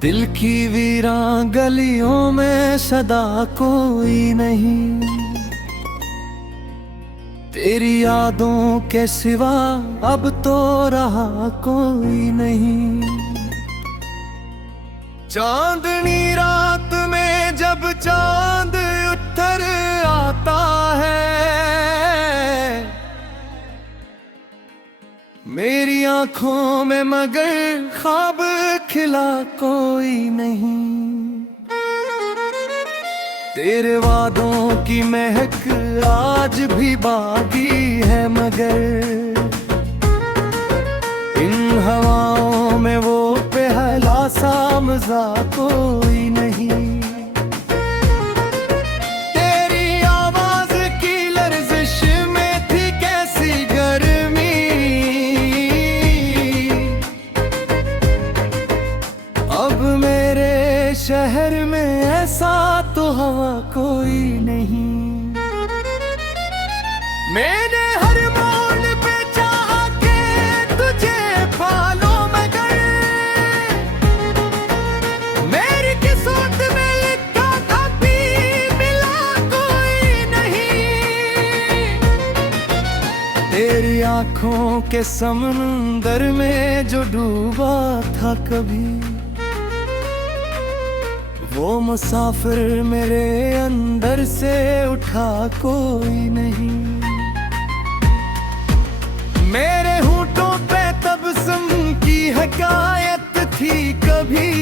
दिल की वीरान गलियों में सदा कोई नहीं, तेरी यादों के सिवा अब तो रहा कोई नहीं। चांदनी रात में जब चांद उतर आता है, मेरी आंखों में मगर ख्वाब खिला कोई नहीं। तेरे वादों की महक आज भी बाकी है, मगर इन हवाओं में वो पहला सा मजा कोई नहीं। तेरी आवाज की लर्जिश में थी कैसी गर्मी, अब मेरे शहर में ऐसा तो हवा कोई नहीं। मैंने हर मोड़ पे चाहा के तुझे पालो, मगर मेरी किस्मत में लिखा था भी मिला कोई नहीं। तेरी आंखों के समंदर में जो डूबा था कभी, वो मुसाफिर मेरे अंदर से उठा कोई नहीं। मेरे होठों पे तबस्सुम की हकायत थी कभी,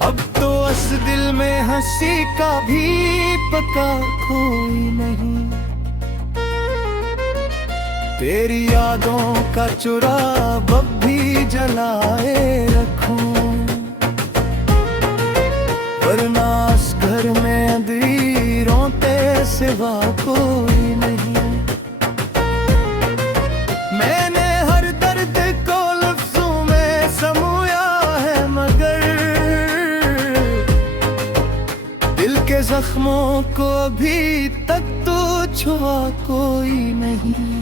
अब तो इस दिल में हंसी का भी पता कोई नहीं। तेरी यादों का चुराग अब भी जलाए रखूं, वरना इस घर में अंधेरों के सिवा कोई नहीं। मैंने हर दर्द को लफ्जों में समोया है, मगर दिल के जख्मों को अभी तक तो छुआ कोई नहीं।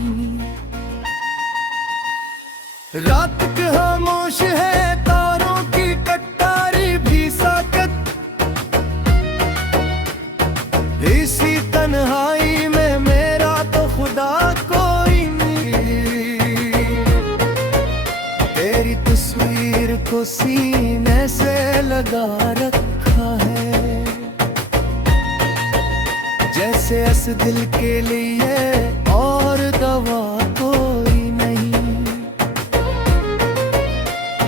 रात खामोश है, तारों की कटारी भी साकत, इसी तन्हाई में मेरा तो खुदा कोई नहीं। तेरी तस्वीर को सीने से लगा रखा है, जैसे इस दिल के लिए और दवा कोई नहीं।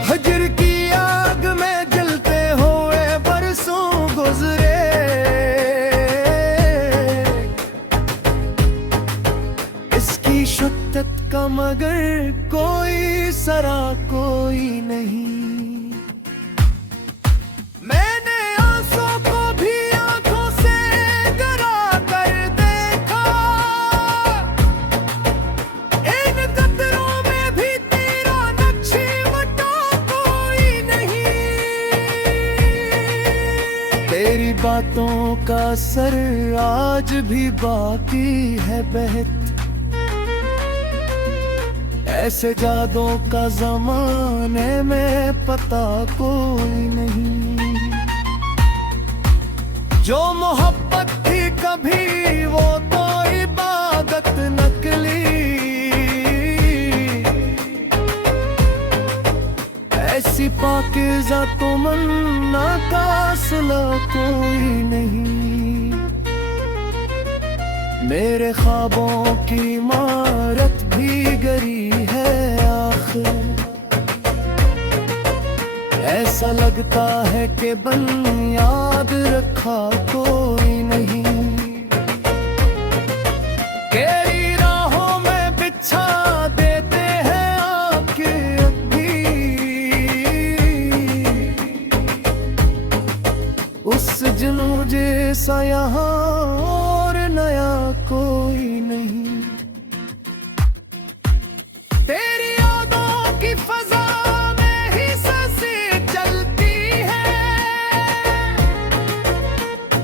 हजर की आग में जलते हुए बरसों गुजरे, इसकी शिद्दत का मगर कोई सरा कोई नहीं। मैंने आंसू को भी आंखों से गरा कर देखा, इन कतरों में भी तेरा नक्शे वटा कोई नहीं। तेरी बातों का असर आज भी बाकी है बहत, ऐसे जादों का जमाने में पता कोई नहीं। जो मोहब्बत थी कभी वो तो इबादत नकली, ऐसी पाकीज़ा तमन्ना का सिला कोई नहीं। मेरे ख्वाबों की इमारत भी गिरी है आखिर, ऐसा लगता है कि बुनियाद रखा कोई नहीं। तेरी राहों में बिछा देते हैं आके अभी, उस जुनू जैसा यहाँ और नया कोई नहीं। तेरी यादों की फजा में ही सांसें चलती है,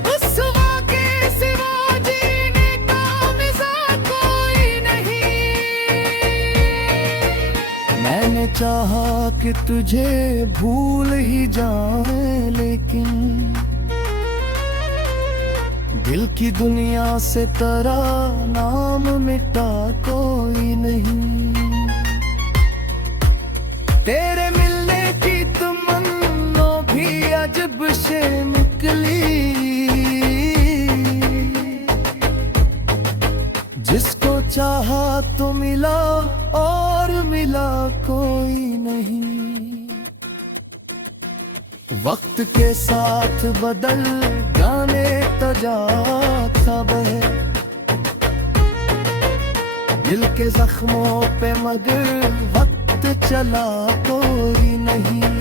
उस वाक़े सिवा जीने का मज़ा कोई नहीं। मैंने मैंने चाहा कि तुझे भूल ही जाए, लेकिन दिल की दुनिया से तेरा नाम मिटा कोई नहीं। तेरे मिलने की तमन्ना भी अजब से निकली, जिसको चाहा तो मिला और मिला कोई नहीं। वक्त के साथ बदल जाने तजा सब है दिल के जख्मों पे, मगर वक्त चला कोई नहीं।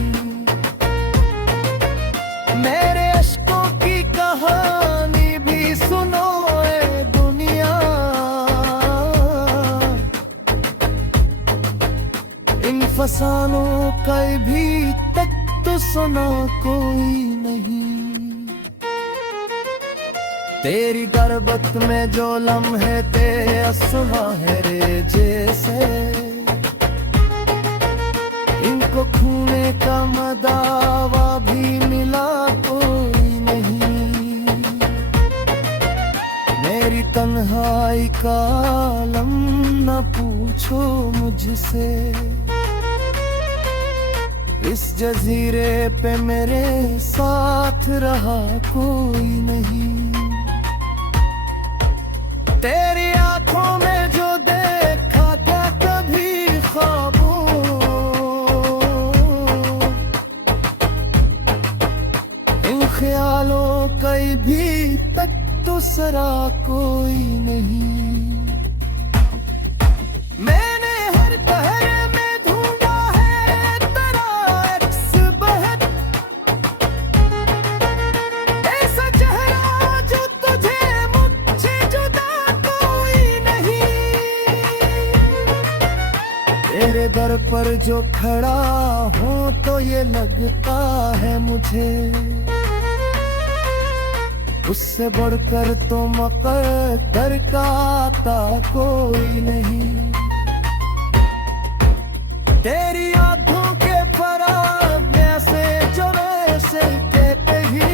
मेरे अश्कों की कहानी भी सुनो ए दुनिया, इन फसानों का भी तक तो सुना कोई नहीं। तेरी गर्बत में जो लम्हे थे असहारे जैसे, इनको खूने का मदावा भी मिला कोई नहीं। मेरी तन्हाई का आलम न पूछो मुझसे, इस जजीरे पे मेरे साथ रहा कोई नहीं। तेरी आंखों में जो देखा क्या कभी ख्वाबों, इन ख्यालों का भी तक तो सरा कोई नहीं। मैंने हर पहरे में ढूंढा है तेरा अक्स बहक, ऐसा चेहरा जो तुझे मुझसे जुदा कोई नहीं। तेरे दर पर जो खड़ा हो तो ये लगता है मुझे, उससे बढ़कर तो मक़द्दर का आता कोई नहीं। तेरी आंखों के फराग से जो वैसे कहते ही,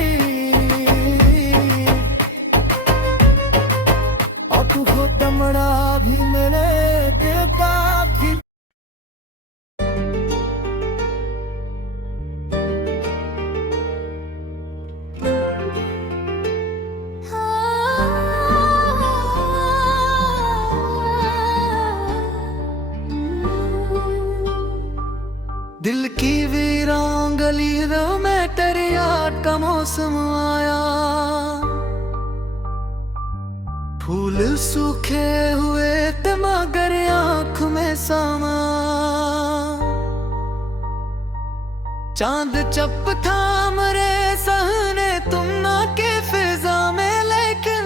और तू हो दमड़ा भी मैंने देखा कि दिल की वीरान गलियों में तेरी याद का मौसम आया, फूल सूखे हुए थे मगर आँख में समा, चांद चप था मरे सहने तुम ना के फिजा में, लेकिन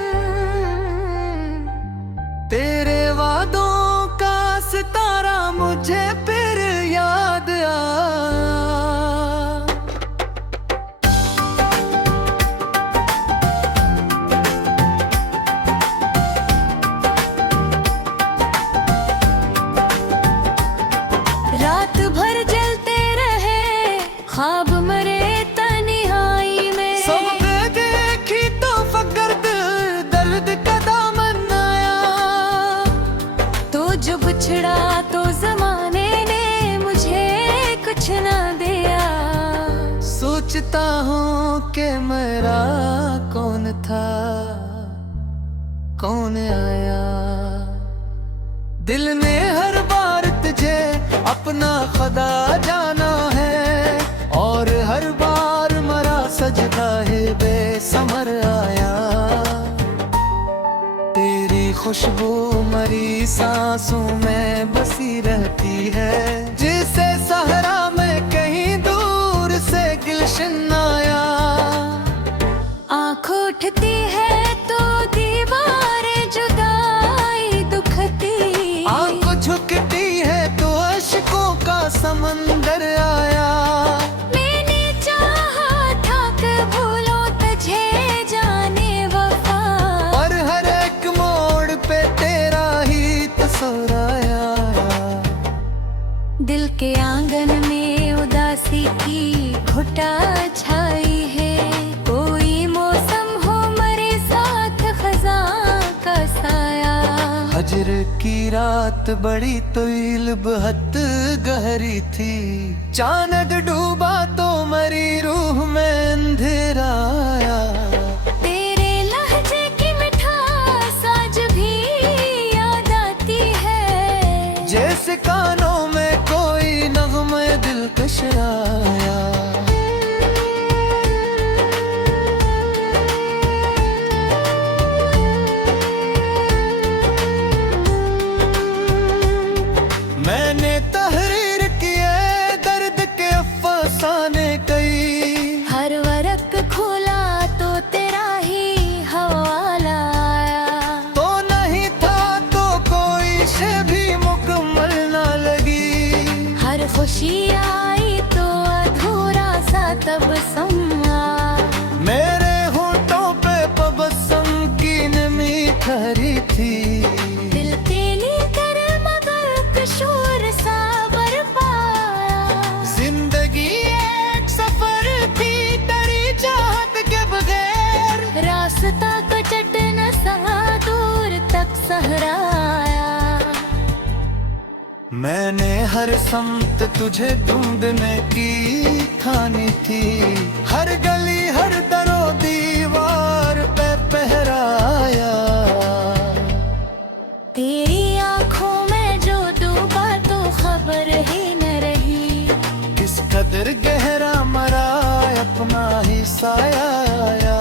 तेरे वादों का सितारा मुझे फिर याद आया। रात भर जलते रहे ख्वाब मरे तन्हाई में, सब देखी तो फकर दर्द का दामन आया। तो जो बिछड़ा तो जमाने ने मुझे कुछ ना दिया। सोचता हूँ कि मेरा कौन था कौन आया, दिल ने हर बार तुझे अपना खुदा जाना है, और हर बार मरा सजदा है बेसमर आया। तेरी खुशबू मरी सांसों में बसी रहती है, जिसे सहरा में कहीं दूर से गुलशन आया। आँख उठती है तो दीवारें जुदाई दुखती, आँख झुकती है तो अश्कों का समंदर आया। मैंने चाहा था कि भूलो तुझे जाने वफा, और हर एक मोड़ पे तेरा ही तस्वीर आया। दिल के आंगन में उदासी की घुटा छाई है, कोई मौसम हो मरे साथ खज़ां का साया। हजर की रात बड़ी तवील बहुत गहरी थी, चांद डूबा तो मरी रूह में अंधेरा आया। तेरे लहजे की मिठास आज भी याद आती है, जैसे कानों में कोई नग़्मे दिलकश आया। मैंने तहरीर किए दर्द के अफ़साने कई, हर वरक खोला तो तेरा ही हवाला आया। तो नहीं था तो कोई शे भी मुकम्मल ना लगी, हर खुशी आई तो अधूरा सा तबस्सुम आ। मेरे होठों पे तबस्सुम की नमी ठहरी थी। दिल तेली कर मगर कशोर सा बरपाया। जिंदगी एक सफर थी तेरी चाहत के बगैर, रास्ता कचट न सहा दूर तक सहराया। मैंने हर समत तुझे ढूंढने की ठानी थी, हर गली हर दरो दीवार पे पहराया। तेरी आंखों में जो डूबा तो खबर ही न रही, किस कदर गहरा मरा अपना ही साया आया।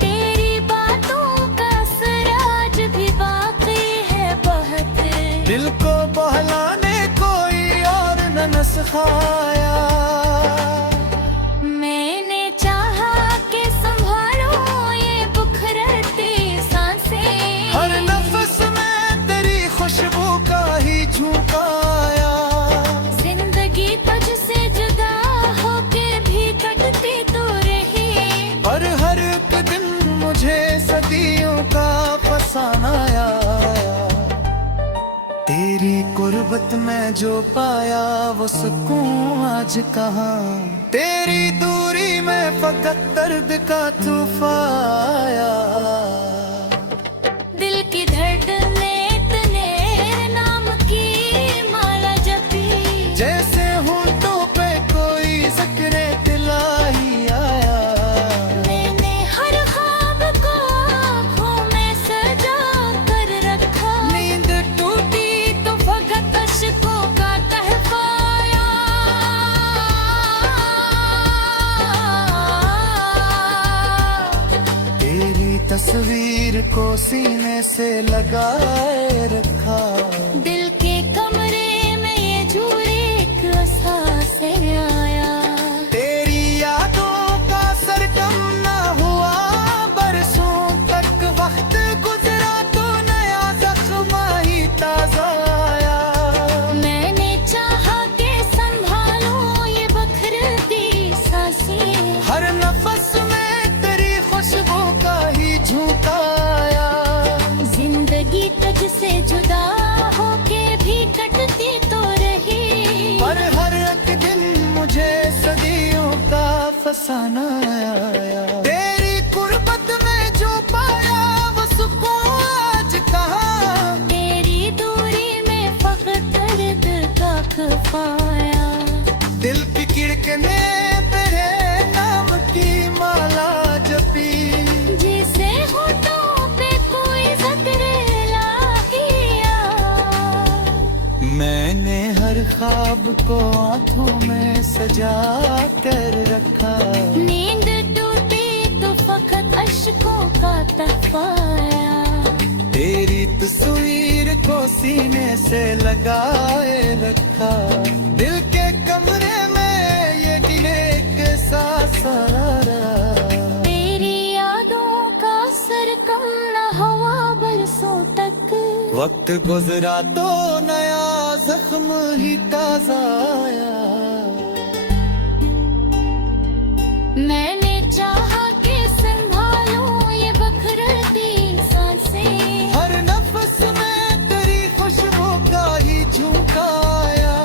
तेरी बातों का असर आज भी बाकी है बहुत, दिल को बहलाने कोई और न नस्खाया। मैंने चाहा कि संभालो ये बुखरती सांसें, हर नफ्स में तेरी खुशबू का ही झुकाया। जिंदगी तुझसे जुदा होके भी कटती तो रही, पर हर एक दिन मुझे सदियों का फसाना आया। तेरी गुर्बत में जो पाया वो सुकून आज कहाँ, तेरी दूरी में फकत दर्द का तूफान आया। दिल की धड़कने इतने नाम की माला जपी, जैसे होठों पे कोई ज़िक्र दिलाही आया। मैंने हर ख्वाब को आँखों में सजा कर रखा, नींद टूटी तो फकत अश्कों का तहफ़ा आया। तेरी तस्वीर को सीने से लगाए रखा, दिल के कमरे में ये झूर एक एहसास आया। तेरी यादों का असर कम ना हुआ बरसों तक, वक्त गुजरा तो नया जख्म ही ताजा आया। मैंने चाहा कि संभालूं ये बखरती सांसें, हर नफस में तेरी खुशबू का ही झुकाया। जिंदगी तुझसे जुदा होके भी कटती तो रही, पर हर एक दिन मुझे सदियों का फसाना आया। तेरी गुर्बत में जो पाया वो सुकून आज कहाँ, तेरी दूरी में फकत दर्द का खफाया। दिल की खिड़कने तेरे नाम की माला जपी, जिसे होठों पे कोई ज़िक्र इलाहिया। मैंने हर ख्वाब को आंखों में सजा कर रखा। नींद टूटी तो फकत अश्कों का तहफ़ाया। तेरी तस्वीर को सीने से लगाए रखा, दिल के कमरे में ये दिल एक सांस आया। तेरी यादों का असर कम न हुआ बरसों तक, वक्त गुजरा तो नया जख्म ही ताजा आया। मैंने चाहा कि संभालूं ये बखरती सांसें, हर नफ्स में तेरी खुशबू का ही झुकाया।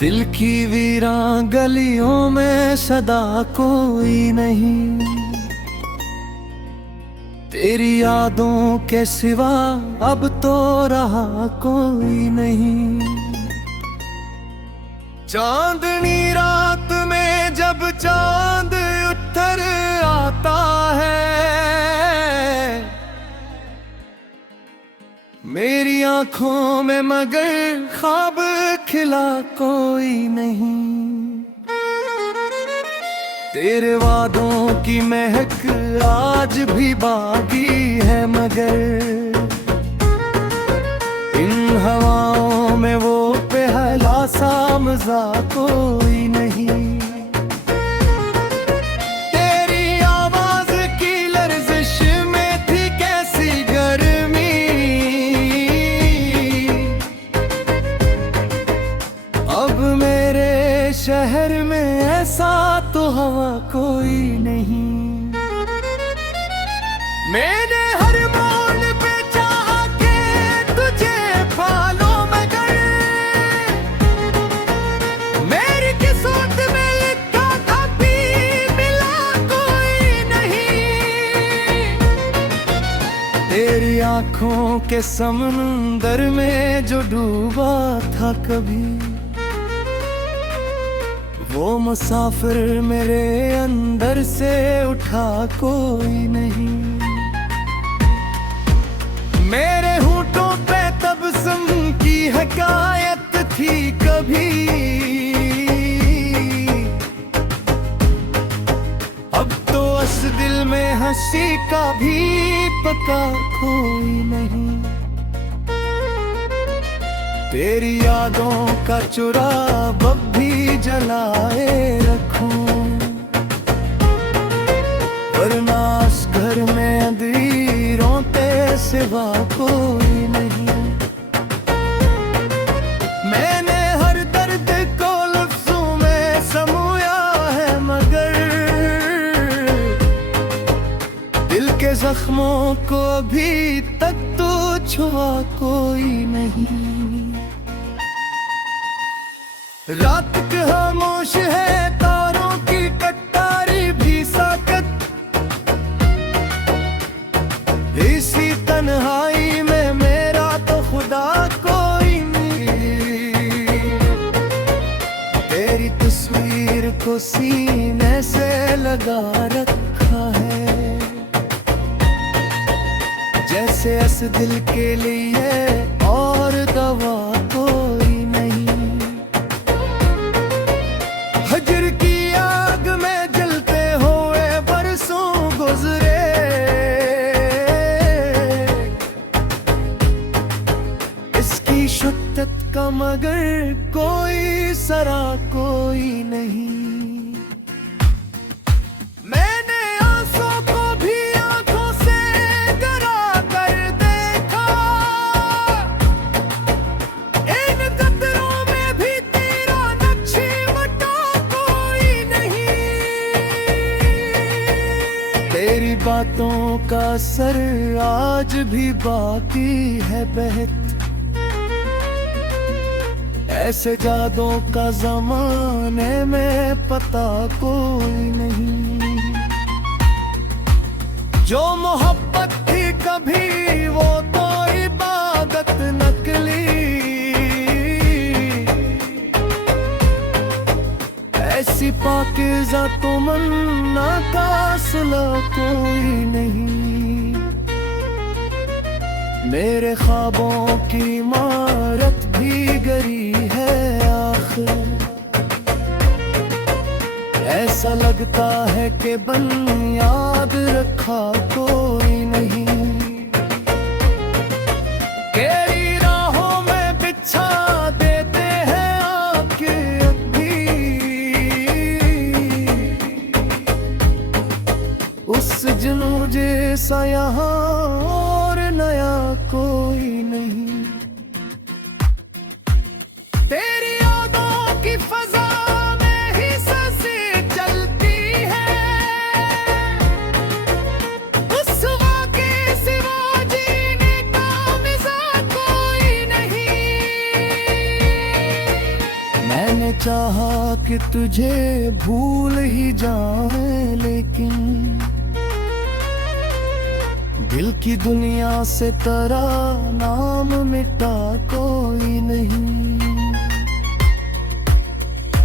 दिल की वीरान गलियों में सदा कोई नहीं, तेरी यादों के सिवा अब तो रहा कोई नहीं। चांदनी रात में जब चांद उतर आता है, मेरी आंखों में मगर ख्वाब खिला कोई नहीं। तेरे वादों की महक आज भी बाकी है, मगर इन हवाओं में वो पहला सा मजा कोई नहीं। तेरी आवाज की लर्जिश में थी कैसी गर्मी, अब मेरे शहर में ऐसा तो हवा कोई नहीं। मैंने हर मोड़ पे चाहा के तुझे पालो, मगर मेरी किस्मत में लिखा था भी मिला कोई नहीं। तेरी आंखों के समंदर में जो डूबा था कभी, वो मुसाफिर मेरे अंदर से उठा कोई नहीं। मेरे होठों पे तबस्सुम की हकायत थी कभी, अब तो इस दिल में हंसी का भी पता कोई नहीं। तेरी यादों का चुराग अब भी जलाए रखूं, वरना इस घर में अंधेरों के सिवा कोई नहीं। मैंने हर दर्द को लफ्जों में समोया है, मगर दिल के जख्मों को अभी तक तो छुआ कोई नहीं। रात खामोश है, तारों की कटारी भी साकत, इसी तन्हाई में मेरा तो खुदा कोई नहीं। तेरी तस्वीर को सीने से लगा रखा है, जैसे इस दिल के लिए और दवा कोई नहीं। हजर की आग में जलते हुए बरसों गुजरे, इसकी शिद्दत का मगर कोई सरा कोई नहीं। मैंने आंसू को भी आंखों से गरा कर देखा, इन कतरों में भी तेरा नक्शे कोई नहीं। तेरी बातों का असर आज भी बाकी है बहत, ऐसे जादों का जमाने में पता कोई नहीं। जो मोहब्बत थी कभी वो तो इबादत नकली, ऐसी पाकीज़ा तो मन्ना का सिला कोई नहीं। मेरे ख्वाबों की इमारत भी गरी है आखिर, ऐसा लगता है कि बुनियाद रखा कोई नहीं। तेरी राहों में बिछा देते हैं आके अभी, उस जुनू जैसा यहाँ और नया कोई नहीं। तेरी यादों की फजा में ही सांसें चलती है, उस वाक़े सिवा जीने का मिज़ाज कोई नहीं। मैंने कि तुझे भूल ही जाए, लेकिन दिल की दुनिया से तेरा नाम मिटा कोई नहीं।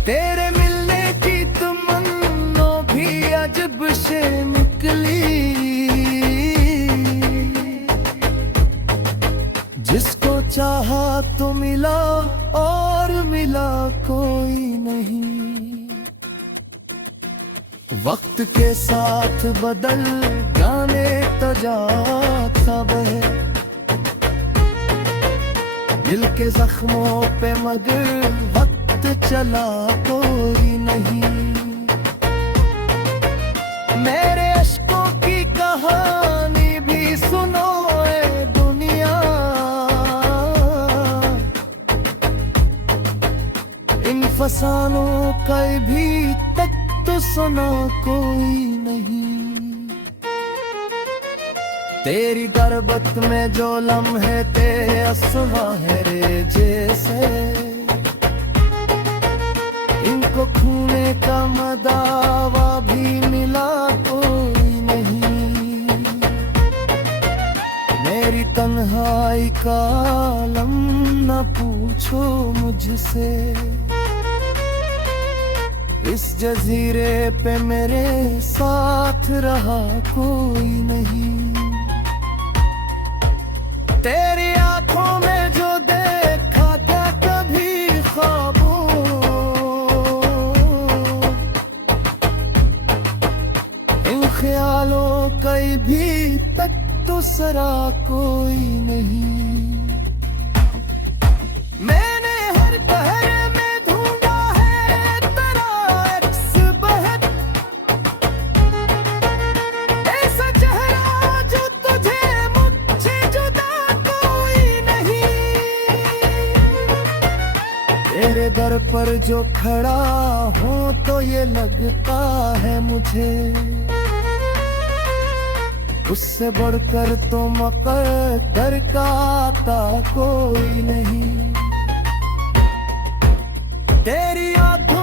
तेरे मिलने की तमन्ना भी अजब से निकली, जिसको चाहा तो मिला और मिला कोई नहीं। वक्त के साथ बदल जाने तजाता बहे, दिल के जख्मों पे मगर वक्त चला कोई नहीं। मेरे अश्कों की कहानी भी सुनो ए दुनिया, इन फसानों का भी तक तो सुना कोई नहीं। तेरी गर्बत में जो लम्हे थे सुनहरे जैसे, इनको खूने का मदावा भी मिला कोई नहीं। मेरी तन्हाई का आलम न पूछो मुझसे, इस जजीरे पे मेरे साथ रहा कोई नहीं। तेरी आंखों में जो देखा क्या कभी ख्वाबों, इन ख्यालों का भी तक तो सरा कोई नहीं। मैंने हर पहरे में ढूंढा है तेरा अक्स बहक, ऐसा चेहरा जो तुझे मुझसे जुदा कोई नहीं। तेरे दर पर जो खड़ा हो तो ये लगता है मुझे, उससे बढ़कर तो मकद्दर का आता कोई नहीं। तेरी आंखों